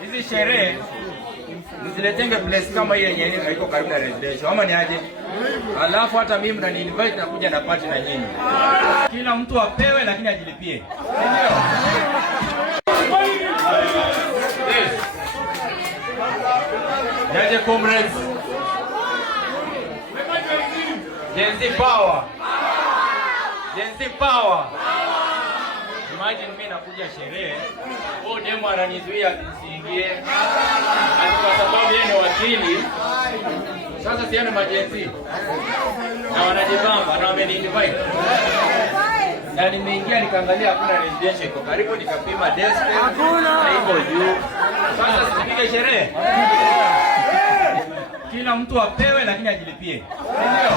hizi sherehe mziletenge place kama hii yenye haiko karibu na residential, ama ni aje? Alafu hata mimi mnani invite na kuja na party na nyinyi. Kila mtu apewe lakini ajilipie. Ndio. Jaje comrades. Gen Z power. Gen Z power. Imagine mimi nakuja sherehe, demo ananizuia nisiingie. Kwa sababu yeye ni wakili. Sasa siana majenzi. Na wanajibamba na wameni-invite. Na nimeingia nikaangalia hakuna residential iko karibu, nikapima desk. Hakuna. Iko juu. Sasa sipige sherehe. Kila mtu apewe lakini ajilipie. Ndio.